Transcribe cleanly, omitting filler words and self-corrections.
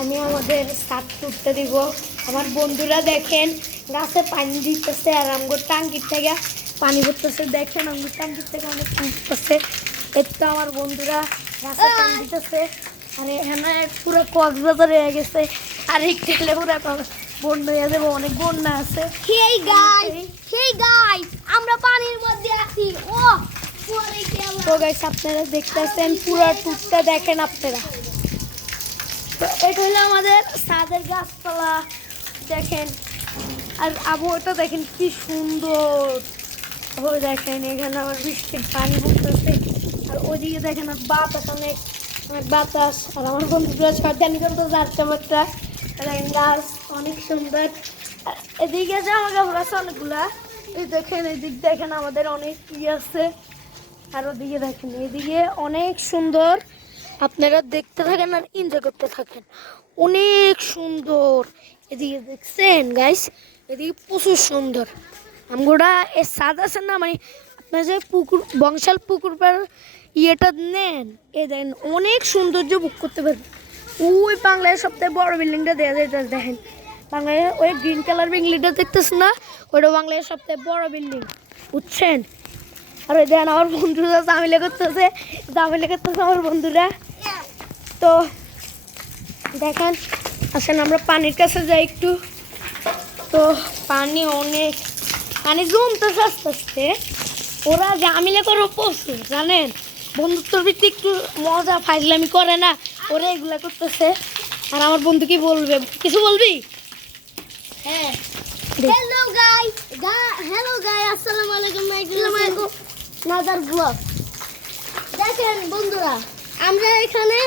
আমি আমাদের ছাদ তুলতে দিব। আমার বন্ধুরা দেখেন গাছে পানি দিতেছে আর আমগুর টাঙ্কির থেকে পানি পড়তেছে। দেখেন আমগুর টাঙ্কির থেকে অনেক পানি পড়তেছে। এর তো আমার বন্ধুরা গাছে পানি দিতেছে। আর এখানে পুরো কক্সবাজার হয়ে গেছে। আর একটু হলে পুরো বন্যা হয়ে যাবে, অনেক বন্যা আছে। হেই গাইস আমরা পানির মধ্যে আছি। ও তো গাইস আপনারা দেখতেছেন পুরো টুকটা দেখেন আপনারা। তো এটা হলো আমাদের ছাদের গাছপালা দেখেন। আর আবহাওয়াটা দেখেন কি সুন্দর। ওই দেখেন এখানে আবার বৃষ্টির পানি পড়তেছে। আর ওইদিকে দেখেন আর বাতাস অনেক বাতাস। আর আমার বন্ধুরা সরকারি কিন্তু যাচ্ছে একটা দেখেন গাছ অনেক সুন্দর। আর এদিকে জামা কাপড় আছে অনেকগুলা। এই দেখেন এদিক দেখেন আমাদের অনেক কি আছে। আর ওদিকে দেখেন এদিকে অনেক সুন্দর। আপনারা দেখতে থাকেন আর এনজয় করতে থাকেন। অনেক সুন্দর এদিকে দেখছেন গাইস, এদিকে প্রচুর সুন্দর। আমরা এর স্বাদ আছে না, মানে আপনার যে পুকুর বংশাল পুকুর পার ইয়েটা নেন, এ দেখেন অনেক সৌন্দর্য বুক করতে পারবেন। ওই বাংলাদেশের সবথেকে বড় বিল্ডিংটা দেওয়া যায় দেখেন। বাংলাদেশের ওই গ্রিন কালার বিল্ডিংটা দেখতেছেন না, ওইটা বাংলাদেশের সবথেকে বড় বিল্ডিং, বুঝছেন। আর ওই দেখেন আমার বন্ধুরা জামিলা করতেছে আমার বন্ধুরা। তো দেখেন আসেন আমরা পানির কাছে যাই একটু। তো পানি অনেক জমতেছে আস্তে আস্তে। ওরা জামিলা করে প্রচুর জানেন, বন্ধুত্বর ভিত্তি একটু মজা ফাইজলামি করে না, ওরা এগুলা করতেছে। আর আমার বন্ধু কি বলবে, কিছু বলবি? হ্যাঁ হ্যালো গাইস আসসালামু আলাইকুম নাজার ব্লগ। দেখেন বন্ধুরা আমরা এখানে